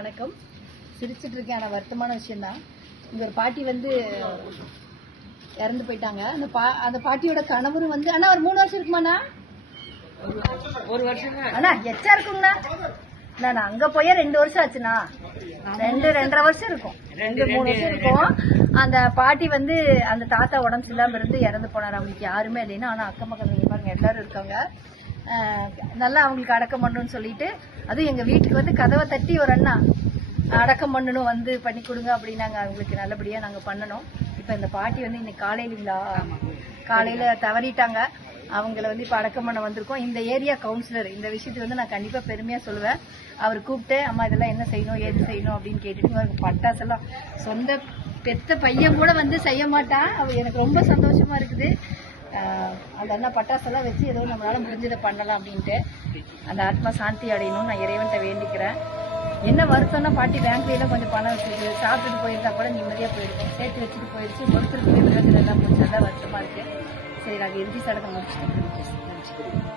வணக்கம். சிரிச்சிட்டு இருக்கேன் ஆனால் வருத்தமான விஷயம்தான். இங்க ஒரு பாட்டி வந்து இறந்து போயிட்டாங்க. அந்த பா அந்த பாட்டியோட கணவரும் வந்து அண்ணா ஒரு மூணு வருஷம் இருக்குமாண்ணா? ஒரு வருஷம் அண்ணா எச்சா இருக்குங்கண்ணா? அண்ணா, நான் அங்க போயே ரெண்டு வருஷம் ஆச்சுண்ணா. ரெண்டு ரெண்டரை வருஷம் இருக்கும். ரெண்டு மூணு வருஷம் இருக்கும். அந்த பாட்டி வந்து அந்த தாத்தா உடம்பு சரியில்லாம இருந்து இறந்து போனார். அவங்களுக்கு யாருமே இல்லைன்னா ஆனா அக்கம் பக்கத்துல பாருங்க எல்லாரும் இருக்காங்க. நல்லா அவங்களுக்கு அடக்கம் பண்ணணும்னு சொல்லிட்டு அதுவும் எங்க வீட்டுக்கு வந்து கதவை தட்டி ஒரு அண்ணா அடக்கம் பண்ணணும் வந்து பண்ணி கொடுங்க அப்படின்னாங்க. அவங்களுக்கு நல்லபடியா நாங்க பண்ணணும். இப்ப இந்த பாட்டி வந்து இன்னைக்கு காலையிலங்களா காலையில தவறிட்டாங்க. அவங்கள வந்து இப்ப அடக்கம் பண்ண வந்திருக்கோம். இந்த ஏரியா கவுன்சிலர் இந்த விஷயத்துக்கு வந்து நான் கண்டிப்பா பெருமையா சொல்லுவேன். அவர் கூப்பிட்டு அம்மா இதெல்லாம் என்ன செய்யணும் ஏது செய்யணும்? அப்படின்னு கேட்டுட்டு இவருக்கு பட்டாசெல்லாம் சொந்த பெத்த பையன் கூட வந்து செய்ய மாட்டான். அவ எனக்கு ரொம்ப சந்தோஷமா இருக்குது. அந்த அண்ணா பட்டாசெல்லாம் வச்சு ஏதோ நம்மளால முடிஞ்சதை பண்ணலாம் அப்படின்ட்டு. அந்த ஆத்மா சாந்தி அடையணும்னு நான் இறைவன்கிட்ட வேண்டிக்கிறேன். என்ன வருத்தம்னா பாட்டி பேங்க்ல கொஞ்சம் பணம் வச்சுருக்கு சாப்பிட்டுட்டு போயிருந்தா கூட நிம்மதியாக போயிருக்கும். சேர்த்து வச்சுட்டு போயிடுச்சு ஒருத்தருக்கு விருதுகள் எல்லாம் போச்சு. அதான் வருத்தமாக இருக்குது சரி நாங்கள் இறுதி சடங்கு முடிச்சுட்டு